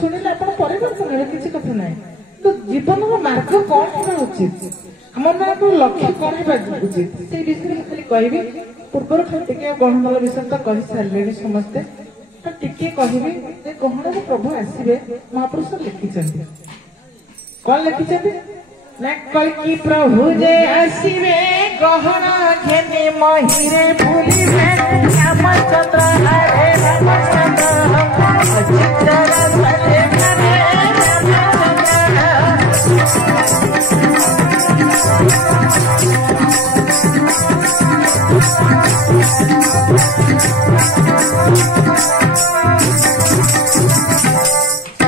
ଶୁଣିଲେ ଆପଣ ପରିବର୍ତ୍ତନ ହେବେ, କିଛି କଥା ନାହିଁ। ତ ଜୀବନର ମାର୍ଗ କଣ ହେବା ଉଚିତ, ଆମର ଲକ୍ଷ୍ୟ କଣ ହେବା ଉଚିତ, ସେଇ ବିଷୟରେ ମୁଁ ଖାଲି କହିବି। ପୂର୍ବରୁ ଟିକେ ଗହଣମାଳ ବିଷୟରେ ତ କହି ସାରିଲେଣି ସମସ୍ତେ, ତ ଟିକେ କହିବି ଯେ ଗହଣରେ ପ୍ରଭୁ ଆସିବେ ମହାପୁରୁଷ ଲେଖିଛନ୍ତି। କଣ ଲେଖିଛନ୍ତି ନା, କଳ୍କି ପ୍ରଭୁ ଯେ ଆସିବେ ଗହଣ ଘେନି ମହିରେ ଭୁଲିବେ ରାମଚନ୍ଦ୍ର ହରେ ରାମଚନ୍ଦ୍ର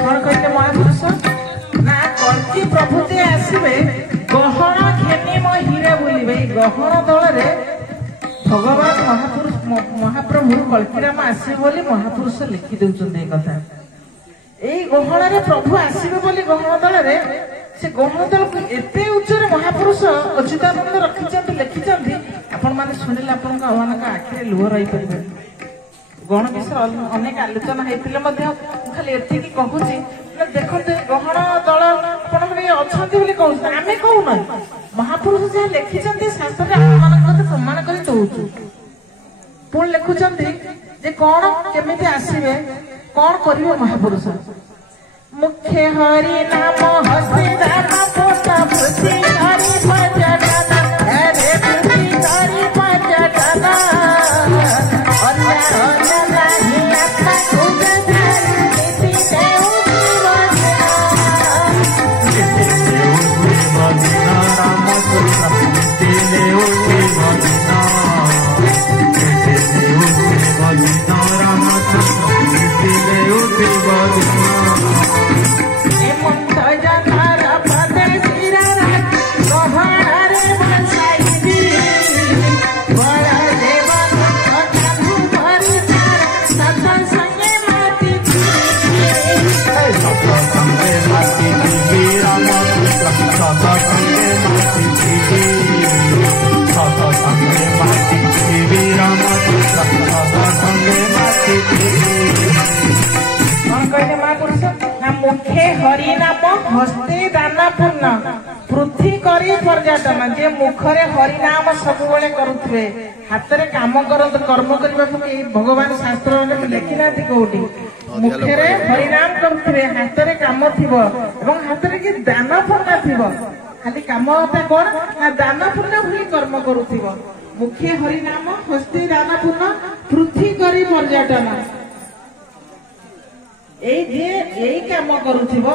କଣ କହିଲେ ମହାପୁରୁଷ ନା, କଳ୍କି ପ୍ରଭୁ ଯେ ଆସିବେ ଗହଣ ଘେନି ମହିରେ ବୁଲିବେ। ଏଇ ଗହଣ ଦଳରେ ଭଗବାନ ମହାପ୍ରଭୁ କଳ୍କିରାମ ଆସିବେ ବୋଲି ମହାପୁରୁଷ ଲେଖି ଦେଉଛନ୍ତି ଏ କଥା। ଏଇ ଗହଣରେ ପ୍ରଭୁ ଆସିବେ ବୋଲି ଗହଣ ଦଳରେ, ସେ ଗହଣ ଦଳକୁ ଏତେ ଉଚ୍ଚରେ ମହାପୁରୁଷ ଅଚ୍ୟୁତାନନ୍ଦ ରଖିଛନ୍ତି, ଲେଖିଛନ୍ତି, ଆପଣ ମାନେ ଶୁଣିଲେ ଆପଣଙ୍କ ମାନଙ୍କ ଆଖିରେ ଲୁହ ରହିପାରିବେ। ଗହଣ ବିଷୟରେ ଅନେକ ଆଲୋଚନା ହେଇଥିଲେ ମଧ୍ୟ ମୁଁ ଖାଲି ଏତିକି କହୁଛି, ଦେଖନ୍ତୁ ଗହଣ ଦଳ ଆପଣ ଅଛନ୍ତି ବୋଲି କହୁଛନ୍ତି, ଆମେ କହୁନା। ମହାପୁରୁଷ ଯାହା ଲେଖିଛନ୍ତି ଶାସ୍ତ୍ରରେ ଆମମାନଙ୍କ ପ୍ରମାଣ କରି ଦଉଛୁ। ପୁଣି ଲେଖୁଛନ୍ତି ଯେ କଣ କେମିତି ଆସିବେ, କଣ କରିବେ ମହାପୁରୁଷ। ମୁଖେ ହରି ନାମ ହସି ଦାନ ପୋଷା ପୃଥି ହରି ପର୍ଯ୍ୟଟନ ହରେ ପୃଥି ହରି ପର୍ଯ୍ୟଟନ ଅନ୍ୟ ଅନ୍ୟ ନାହିଁ ଆତ୍ମା ଖୁଜ ଧାରି ନୀତି ଦେଉ मुखे हरि नाम हस्ते दाना पूर्ण पृथ्वी करी पर्यटन जे मुखरे हरि नाम सब बेले करुथे हाथ रे काम करत कर्म करबा के भगवान शास्त्र रे लिखि नाथि कोठी मुखरे हरि नाम करुथे हाथ रे काम थिबो एवं हाथ रे कि दाना पूर्ण थिबो खाली कामटा कोन ना दाना पूर्ण हुई कर्म करुथिबो मुखे हरि नाम हस्ते दाना पूर्ण पृथ्वी करी पर्यटन काम करुथिबो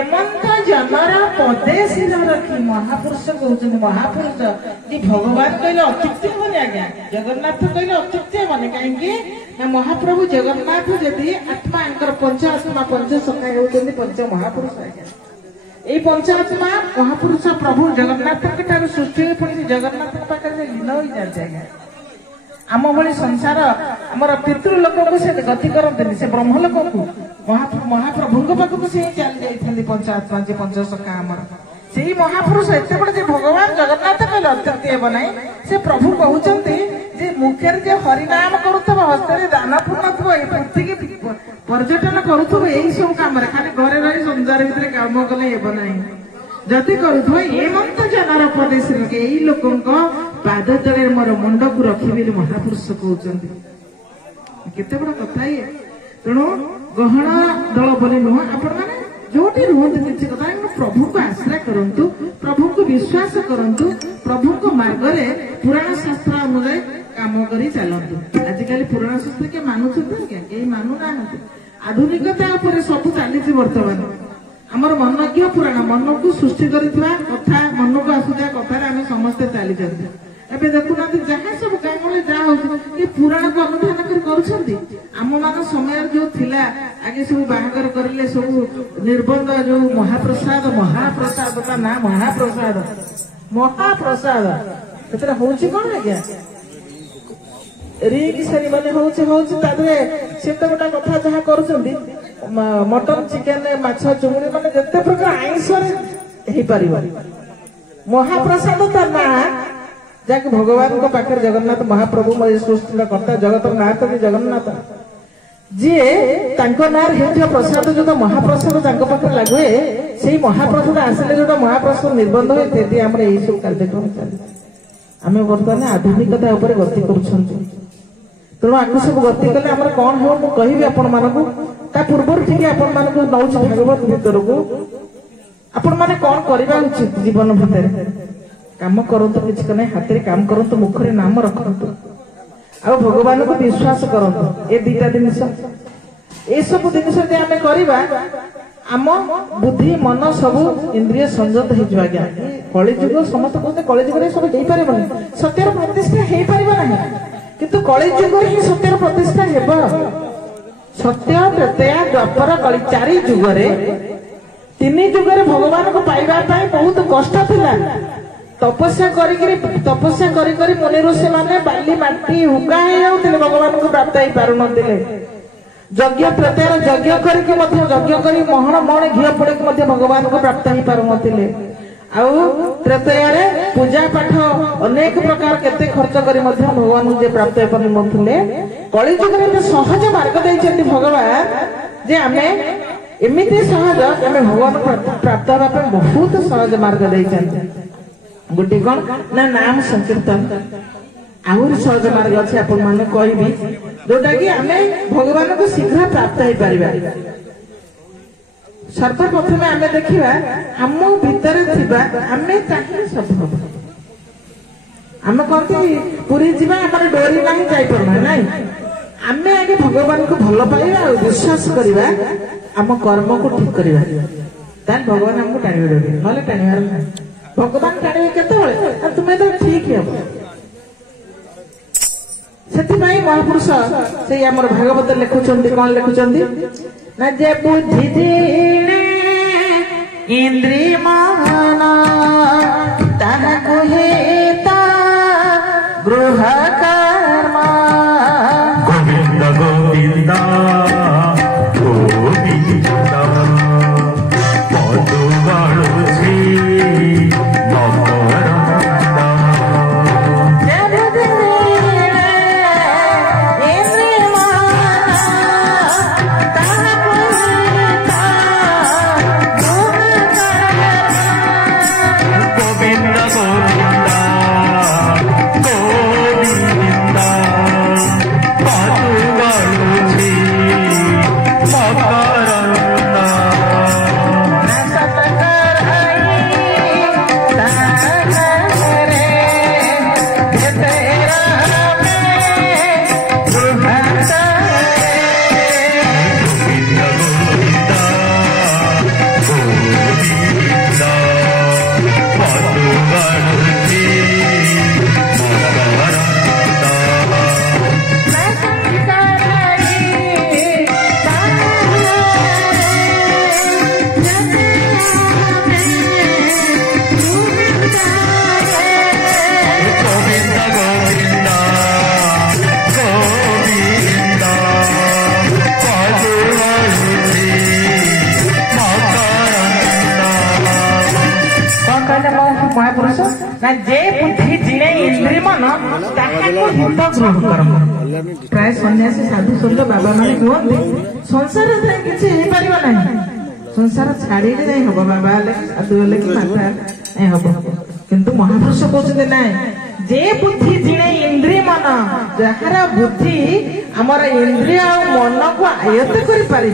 एमंत जनर पदे सिर रखी महापुरुष कहउछन महापुरुष जे भगवान कहले अत्युक्ति होने आज्ञा जगन्नाथ कहले अत्युक्ति होने काहे कि महाप्रभु जगन्नाथ जदि आत्मा अंकर पंच आत्मा पंच सखा होउछन पंच महापुरुष आज्ञा ए पंच आत्मा महापुरुष प्रभु जगन्नाथ के ठार सृष्टि पड़ी जगन्नाथ पाखरे लीन होई जाय आज्ञा आम भली संसार आमर पितृलोक को से गति करते से ब्रह्मलोक को महाप्रभु पाखक से चली जाइए पंचात्मा जे पंच सखा आमर से महापुरुष एत बड़े भगवान जगन्नाथ कहले अत्युक्ति हे ना से प्रभु कहते जे मुखे जे हरिनाम करुव हस्ते दान पूर्ण थो पृथ्वी पर्यटन करुव यही सब कम खाली घरे रही संसार भितर काम कले हे ना जदि करुव एमंत जनर प्रदेश यही लोक पाद तले मोर मुंड को रखी महापुरुष कहते केते बड़ कथा ये तेणु गहन दल बोली नुह आपण मैंने जोटी रुहतु किसी कथा प्रभु को आश्रय करंतु प्रभु को विश्वास करंतु प्रभु को मार्ग रे पुराण शास्त्र अनुसार काम करी चलंतु आजिकल पुराण शास्त्र के मानुछंती क्या केही मानु नाहंती आधुनिकता ऊपर सब चली वर्तमान आमर मनज्ञ पुराण मन को सृष्टि करितबा कथा मन को आसुता कथा आम समस्ते चली जाते एबे देखुना जहाँ सब गाँव जहाँ हो पुराण को अनुधान कर आम मान समय जो थिला आगे सब बाहागर करले सब निर्बंध जो महाप्रसाद महाप्रसाद का ना महाप्रसाद महाप्रसाद से हूँ कौन आज्ञा रिंग सेरिमनी हूँ से तो गोटा कथा जहाँ कर मटन चिकेन माछ चुंगुड़ी माने जिते प्रकार आइंस महाप्रसाद ता ना भगवान को पाखे जगन्नाथ महाप्रभु सृष्टि कर्ता जगत नाथ जगन्नाथ जी ना प्रसाद जो महाप्रसाद लगे से महाप्रसाद आसिले जो महाप्रसाद निर्बंध हुए आम सब कार्यक्रम चले आम बर्तमान आधुनिकता गति कर तेणु आपको सब गति कले आम कौन हो मुझे कहि आपण मानक पूर्व ठीक आपण मानक नौ भागवत भितर को आपण मैंने कौन करवा उचित जीवन भितर काम करतु किसी ना हाथ में काम करतु मुखरे नाम रखतु आ भगवान को विश्वास करतु ए दीटा जिनिस ए सब जिनिस आम करवा आम बुद्धि मन सब इंद्रिय संयत हो आज्ञा कलिजुग समस्त कहते कलिजुग सब हो पार सत्यर प्रतिष्ठा हो पार ना किंतु कलिजुग ही सत्यर प्रतिष्ठा हेब सत्य त्रेतया द्वापर कलि चारि जुगरे तीन जुगरे भगवान को पाइबा बहुत कष्ट थिला तपस्या करी मुनि ऋषि माने बाली माटी हुका हो जाउथिले भगवान को प्राप्त हो पारु नथिले यज्ञ प्रत्यार यज्ञ करके यज्ञ करी महण मण घी पड़े भगवान को प्राप्त हो पारु नथिले आउ त्रेतया पूजा पाठ अनेक प्रकार केते खर्च करी भगवान को प्राप्त हो पारु नथिले कलिजुग रे सहज मार्ग दैछन्ति भगवान जे आमे एमिति सहज आमे भगवान प्राप्त होगा बहुत सहज मार्ग दैछन्ति गोटे कौन ना नाम संकीर्तन आहुरी सहज मार्ग अच्छे आपण माने कहबी जोटा कि आमे भगवान को शीघ्र प्राप्त हो पारिबा सर्वप्रथम आमे देखिबा हम भीतर थिबा आमे चाहि सब हम आमे कहती पूरी जीवा हमर डोरी नाही जाई परना नाही आमे आगे भगवान को भल पाइबा और विश्वास करिबा आम कर्म को ठीक करिबा तान भगवान हमको टाणी देबे नले टाणीवार नाही भगवान टाणे केते तुम्हें तो ठीक है से महापुरुष से आम भागवत लिखुंट कौन लिखुंट ना जे बुद्धि जीणे इंद्रिय मन ताहाको हेता गृह कर्म गोविंद गोविंद प्राय सन्यासी साधु संत बाबा माने कहते संसार किसी ना संसार छाड़ी नहीं हम बाबा साधु कि माता नहीं हम किंतु महापुरुष कहते ना जे बुद्धि जिणे इंद्रिय मन जार बुद्धि आमर इंद्रिय मन को आयत्त कर पारी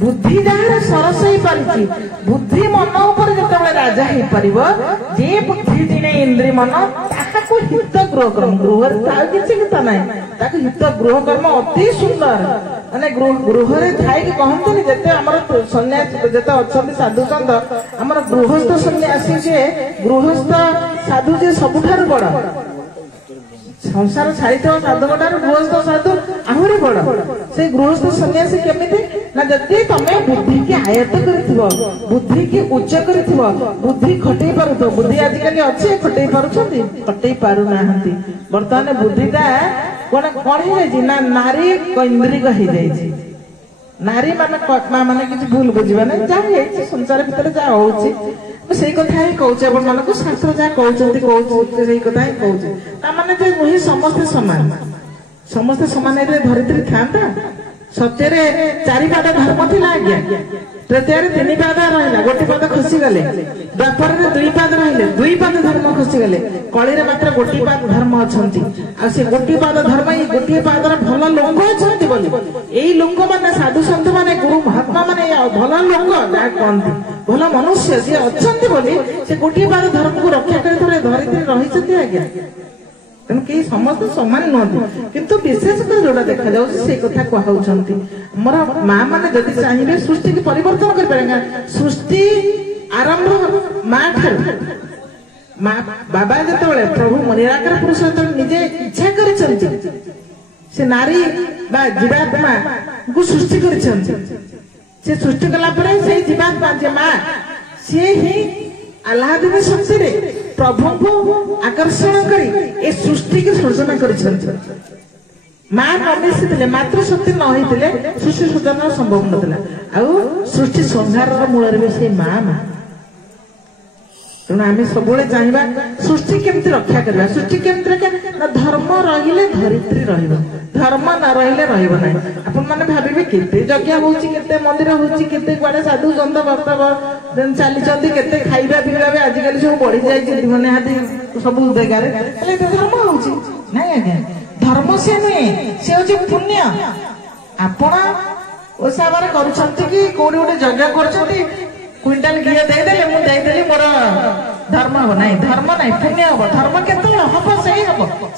बुद्धि जार सरस हो पारी बुद्धि मन उपर जो राजा हो पार जे बुद्धि जिणे इंद्रिय मन ताको हित गृह कर्म गृह किसी हित ना हित गृह कर्म अति सुंदर माने गृह थाई कहते जिते आम सन्यासी जिते अच्छा साधु सन्त आम गृहस्थ सन्यासी जे गृहस्थ साधु जे सबुठार बड़ संसार छाड़ी साधु गृहस्थ साधु आहरी बड़ से गृहस्थ सन्यासी केमिति ना जदि तमे बुद्धि की आयत्त कर बुद्धि की उच्च कर बुद्धि खटई पार बुद्धि आजिकल अच्छे खटई पार्टी खटई पार ना बर्तमान बुद्धिटा कौन कौन ना नारी कैंद्रिक हो जाए नारी माने किसी भूल बुझा ना जहाँ संसार भितर जहाँ हो से कथा ही कहूँ आप शास्त्र जहाँ कहते से कथा ही कहूँ ताने नुहे समस्ते सामान समस्ते सामान धरित्री था सत्यरे चारिपाद धर्म थिला आज्ञा तृतीय 3 पाद रहिला गोटे पाद खसी गले द्वापर रे 2 पाद रहिले 2 पाद धर्म खसी गले कली रे मात्र गोटे पाद धर्म अछंती आ से गोटे पाद धर्म ई गोटे पाद रे भल लोक अछंती बोली एई लोक माने साधु संत माने गुरु महात्मा माने भल लोक ना कोनती भल मनुष्य जे अछंती बोली से गोटे पाद धर्म को रक्षा करे थरे धरित्री रही छथि आज्ञा तेणु कई समस्त समान नुहति किंतु विशेषतः जोड़ा देखा जाऊ से कथा कहउछंती मोर मां माने जदि चाहिबे सृष्टि के परिवर्तन कर पारेगा सृष्टि आरंभ मां ठार मां बाबा जतबेले प्रभु निराकार पुरुष तो निजे इच्छा करिसंती से नारी बा जीवात्मा को सृष्टि करिसंती से सृष्टि कला परे से जीवात्मा जे मां से ही आह्लादिनी शक्ति रे प्रभु को आकर्षण करी ए सृष्टि के सृजना करिसंती मां नमिसिले मात्र शक्ति न होइतिले सृष्टि सृजना संभव नथिला आ सृष्टि संहार रो मूल रे से मां तेणु आम सब चाहिए सृष्टि केमती रक्षा करवा सृष्टि केमती रक्षा धर्म रहिले धरित्री रहिबो धर्म न रहिले रहिबो नै आपण माने भाबिबे केते यज्ञ होउची केते मंदिर होउची केते गुडे साधु संत भक्त चली चंदी केते खाइबा पीबा बे आज काली सब बढ़ी जाय छी माने हाथी सब जगारे ले धर्म होउची नै आज्ञा धर्म से नै से होची पुण्य आपण ओसाबार करूछंती कि कोडी ओडे यज्ञ करछंती क्विंटल घी देदेले मु देदेली मोर धर्म हो नहीं धर्म नहीं पुण्य हो धर्म केते हम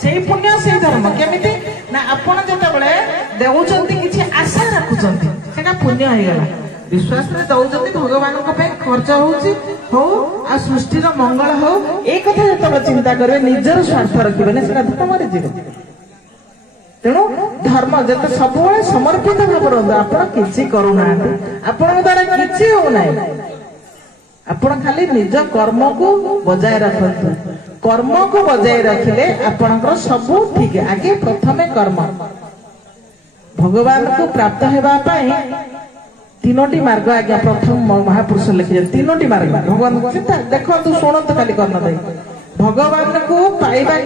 सही पुण्य सही धर्म केमिति ना आपण जतबेले देउचंती किछि आशा रखुचंती सेटा पुण्य हो गला विश्वास रे दउचंती भगवान को पे खर्च होउची हो आ सृष्टि रो मंगल हो ए कथा जतबेले चिंता करबे निजर स्वार्थ रखिबे ना सेटा धर्म रे जीव तेणु धर्म जते सब समर्पित भाव रहंदा आपण किछि करू ना आपण द्वारा किछि हो नाही आपण खाली निज कर्म को बजाय रखंतु कर्म को बजाय रखिले आपनकर सब ठीक आगे प्रथमे कर्म भगवान को प्राप्त हेबा पाई तीनोटी मार्ग आज्ञा प्रथम महापुरुष लिखि तीनोटी मार्ग भगवान को देखो तू सुनो तो खाली कर्म दे भगवान को पाइबा